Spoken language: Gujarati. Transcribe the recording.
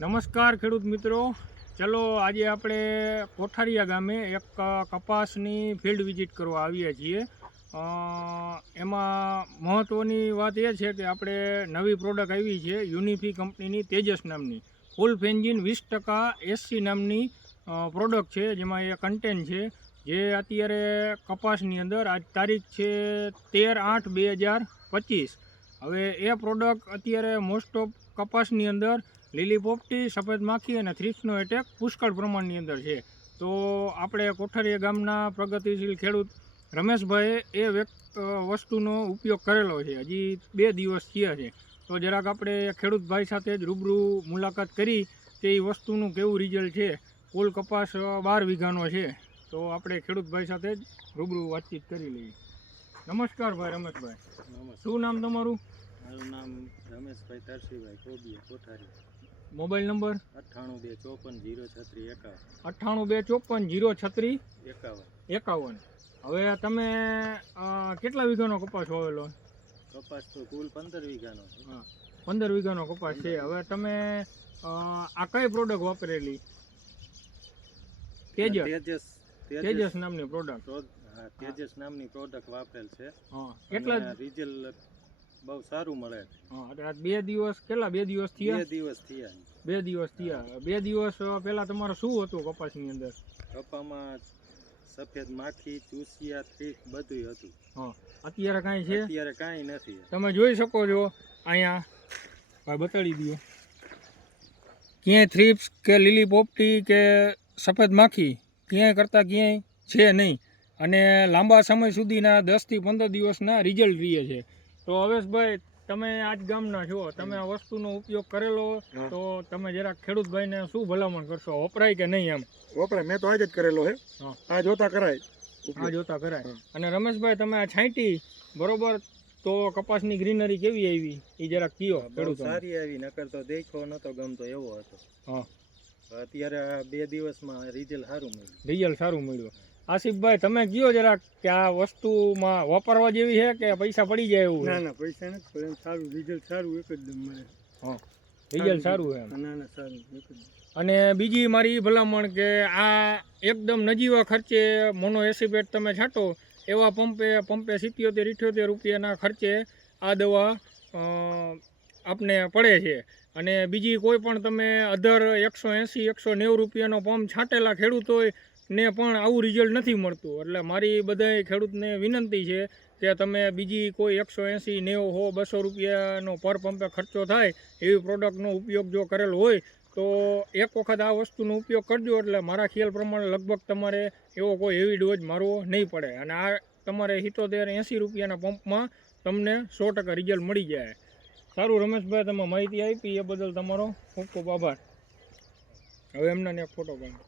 નમસ્કાર ખેડૂત મિત્રો, ચલો આજે આપણે કોઠારિયા ગામે એક કપાસની ફિલ્ડ વિઝિટ કરવા આવ્યા છીએ. એમાં મહત્ત્વની વાત એ છે કે આપણે નવી પ્રોડક્ટ આવી છે યુનિફી કંપનીની તેજસ નામની ફૂલ ફેન્જિન 20% SC નામની પ્રોડક્ટ છે, જેમાં એ કન્ટેન્ટ છે જે અત્યારે કપાસની અંદર આજ તારીખ છે 13/8/2025. હવે એ પ્રોડક્ટ અત્યારે મોસ્ટ ઓફ કપાસની અંદર લીલી પોપટી, સફેદ માખી અને થ્રિપ્સનો એટેક પુષ્કળ પ્રમાણની અંદર છે. તો આપણે કોઠારિયા ગામના પ્રગતિશીલ ખેડૂત રમેશભાઈએ એ વસ્તુનો ઉપયોગ કરેલો છે. હજી 2 દિવસ થયા છે. તો જરાક આપણે ખેડૂત ભાઈ સાથે જ રૂબરૂ મુલાકાત કરી કે એ વસ્તુનું કેવું રિઝલ્ટ છે. કુલ કપાસ 12 વીઘાનો છે. તો આપણે ખેડૂત ભાઈ સાથે જ રૂબરૂ વાતચીત કરી લઈએ. નમસ્કાર ભાઈ રમેશભાઈ. શું નામ તમારું? મારું નામ રમેશભાઈ તરસીભાઈ કોબિયા, કોઠારી. Mobile number 9824503651. 9824503651. હવે તમે કેટલા વીઘાનો કપાસ વાવેલો? કપાસ તો કુલ 15 વીઘાનો છે. હા, 15 વીઘાનો કપાસ છે. હવે તમે આ કઈ પ્રોડક્ટ વાપરેલી? તેજસ નામની પ્રોડક્ટ. તેજસ નામની પ્રોડક્ટ વાપરેલ છે. હા, કેટલા રિઝલ્ટ બહુ સારું મળે છે. હા, એટલે 2 દિવસ કેટલા 2 દિવસ થયા? 2 દિવસ થયા. 2 દિવસ થયા. 2 દિવસ પહેલા તમારે શું હતું કપાસની અંદર? કપામાં સફેદ માખી, ચૂસિયા, થ્રીપ બધું હતું. હા, અત્યારે કાંઈ છે? અત્યારે કાંઈ નથી. તમે જોઈ શકો છો અહીંયા, ભાઈ બતાડી દો. ક્યાંય થ્રીપ્સ કે લીલી પોપટી કે સફેદ માખી ક્યાંય કરતાં ક્યાંય છે નહીં. અને લાંબા સમય સુધીના 10 થી 15 દિવસના રિઝલ્ટ રહે છે. તો હવેશભાઈ, તમે આજ ગામના છો, તમે આ વસ્તુનો ઉપયોગ કરેલો, તો તમે જરાક ખેડૂત ભાઈને શું ભલામણ કરશો? વપરાય કે નહીં? એમ વપરાય. મેં તો આજ જ કરેલો છે. આ જોતા કરાય. આ જોતા કરાય. અને રમેશભાઈ, તમે આ છાંટી બરોબર, તો કપાસની ગ્રીનરી કેવી આવી એ જરાક કયો ખેડૂત? સારી આવી, નકર તો દેખો નતો ગમતો એવો હતો. હા, અત્યારે 2 દિવસમાં રિઝલ્ટ સારું મળ્યું. રિઝલ્ટ સારું મળ્યું. આસિફભાઈ, તમે કયો જરાક કે આ વસ્તુમાં વાપરવા જેવી છે કે પૈસા પડી જાય એવું? ના ના, પૈસા નથી પડે. સારું રિઝલ્ટ, સારું એકદમ મળે. હા, રિઝલ્ટ સારું એમ. ના ના, સારું એકદમ. અને બીજી મારી ભલામણ કે આ એકદમ નજીવા ખર્ચે મોનો એસિપેટ તમે છાંટો, એવા પંપે 77-78 રૂપિયાના ખર્ચે આ દવા આપને પડે છે. અને બીજી કોઈ પણ તમે અધર 180-190 રૂપિયાનો પંપ છાંટેલા ખેડૂતોય ને પણ આવું રિઝલ્ટ નથી મળતું. એટલે મારી બધાય ખેડૂતને વિનંતી છે કે તમે બીજી કોઈ 180, 90, 100, 200 રૂપિયાનો પર પંપે ખર્ચો થાય એવી પ્રોડક્ટનો ઉપયોગ જો કરેલો હોય તો એક વખત આ વસ્તુનો ઉપયોગ કરજો. એટલે મારા ખ્યાલ પ્રમાણે લગભગ તમારે એવો કોઈ હેવી ડોઝ મારવો નહીં પડે. અને આ તમારે 70-80 રૂપિયાના પંપમાં તમને 100% રિઝલ્ટ મળી જાય. સારું રમેશભાઈ, તમે માહિતી આપી એ બદલ તમારો ખૂબ ખૂબ આભાર. હવે એમના એક ફોટો પાડો.